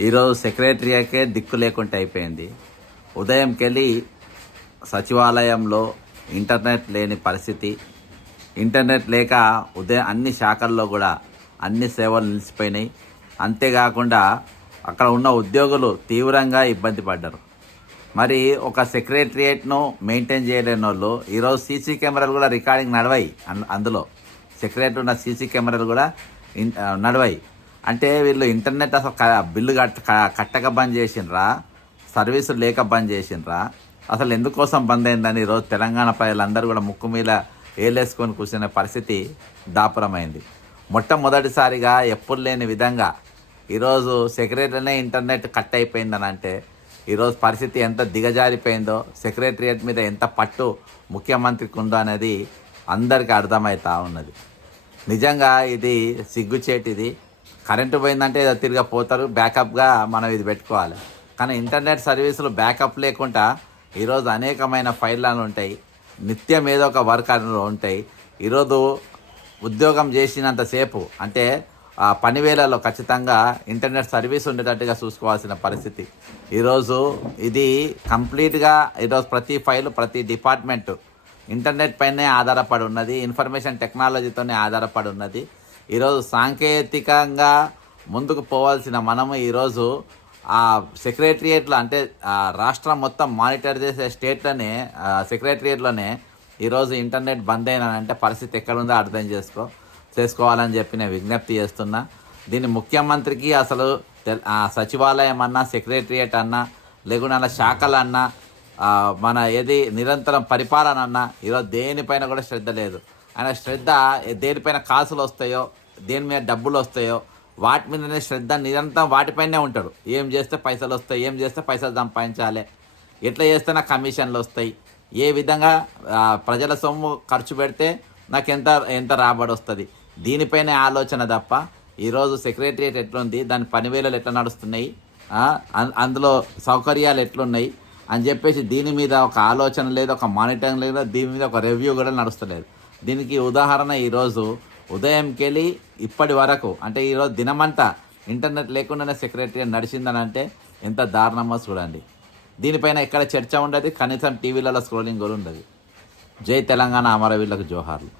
ఈరోజు సెక్రటరీకే దిక్కు లేకుండా అయిపోయింది. ఉదయంకెళ్ళి సచివాలయంలో ఇంటర్నెట్ లేని పరిస్థితి. ఇంటర్నెట్ లేక ఉదయం అన్ని శాఖల్లో కూడా అన్ని సేవలు నిలిచిపోయినాయి. అంతేకాకుండా అక్కడ ఉన్న ఉద్యోగులు తీవ్రంగా ఇబ్బంది పడ్డారు. మరి ఒక సెక్రటరియేట్ను మెయింటైన్ చేయలేని వాళ్ళు ఈరోజు సీసీ కెమెరాలు కూడా రికార్డింగ్ నడవాయి. అందులో సెక్రటరీ ఉన్న సీసీ కెమెరాలు కూడా నడవాయి. అంటే వీళ్ళు ఇంటర్నెట్ అసలు బిల్లు కట్టక బంద్ చేసిండ్రా, సర్వీసులు లేక బంద్ చేసిండ్రా, అసలు ఎందుకోసం బంద్ అయిందని ఈరోజు తెలంగాణ ప్రజలందరూ కూడా ముక్కు మీద ఏలేసుకొని కూర్చునే పరిస్థితి దాపురమైంది. మొట్టమొదటిసారిగా ఎప్పుడు లేని విధంగా ఈరోజు సెక్రటరీనే ఇంటర్నెట్ కట్ అయిపోయిందని అంటే ఈరోజు పరిస్థితి ఎంత దిగజారిపోయిందో, సెక్రటరియట్ మీద ఎంత పట్టు ముఖ్యమంత్రికి ఉందో అనేది అందరికీ అర్థమవుతా ఉన్నది. నిజంగా ఇది సిగ్గుచేటిది. కరెంటు పోయిందంటే ఏదో తిరిగి పోతారు, బ్యాకప్గా మనం ఇది పెట్టుకోవాలి. కానీ ఇంటర్నెట్ సర్వీసులు బ్యాకప్ లేకుండా ఈరోజు అనేకమైన ఫైళ్ళను ఉంటాయి, నిత్యం ఏదో ఒక వర్క్ ఉంటాయి. ఈరోజు ఉద్యోగం చేసినంతసేపు అంటే పని వేళల్లో ఖచ్చితంగా ఇంటర్నెట్ సర్వీస్ ఉండేటట్టుగా చూసుకోవాల్సిన పరిస్థితి. ఈరోజు ఇది కంప్లీట్గా ఈరోజు ప్రతి ఫైలు ప్రతి డిపార్ట్మెంటు ఇంటర్నెట్ పైనే ఆధారపడి ఉన్నది, ఇన్ఫర్మేషన్ టెక్నాలజీతోనే ఆధారపడి ఉన్నది. ఈరోజు సాంకేతికంగా ముందుకు పోవాల్సిన మనము ఈరోజు ఆ సెక్రటరియేట్లో అంటే రాష్ట్రం మొత్తం మానిటర్ చేసే స్టేట్లోనే సెక్రటరియేట్లోనే ఈరోజు ఇంటర్నెట్ బంద్ అయినంటే పరిస్థితి ఎక్కడుందో అర్థం చేసుకోవాలని చెప్పి నేను విజ్ఞప్తి చేస్తున్నా. దీన్ని ముఖ్యమంత్రికి అసలు సచివాలయం అన్నా, సెక్రటరియేట్ అన్నా, లేకుండా శాఖలన్నా, మన ఏది నిరంతరం పరిపాలన అన్నా ఈరోజు దేనిపైన కూడా శ్రద్ధ లేదు. ఆయన శ్రద్ధ దేనిపైన కాసులు వస్తాయో, దేని మీద డబ్బులు వస్తాయో వాటి మీదనే శ్రద్ధ, నిరంతరం వాటిపైనే ఉంటాడు. ఏం చేస్తే పైసలు వస్తాయి, ఏం చేస్తే పైసలు సంపాదించాలి, ఎట్లా చేస్తే నాకు కమిషన్లు వస్తాయి, ఏ విధంగా ప్రజల సొమ్ము ఖర్చు పెడితే నాకు ఎంత రాబడి వస్తుంది, దీనిపైనే ఆలోచన తప్ప ఈరోజు సెక్రటరియట్ ఎట్లుంది, దాని పనివేళలు ఎట్లా నడుస్తున్నాయి, అందులో సౌకర్యాలు ఎట్లున్నాయి అని చెప్పేసి దీని మీద ఒక ఆలోచన లేదు, ఒక మానిటరింగ్ లేదు, దీని మీద ఒక రివ్యూ కూడా నడుస్తలేదు. దీనికి ఉదాహరణ ఈరోజు ఉదయంకెళ్ళి ఇప్పటి వరకు అంటే ఈరోజు దినమంతా ఇంటర్నెట్ లేకుండానే సెక్రటరియట్ నడిచిందని అంటే ఎంత దారుణమో చూడండి. దీనిపైన ఎక్కడ చర్చ ఉండదు, కనీసం టీవీలలో స్క్రోలింగ్ కూడా ఉండదు. జై తెలంగాణ, అమరవీరులకు జోహార్లు.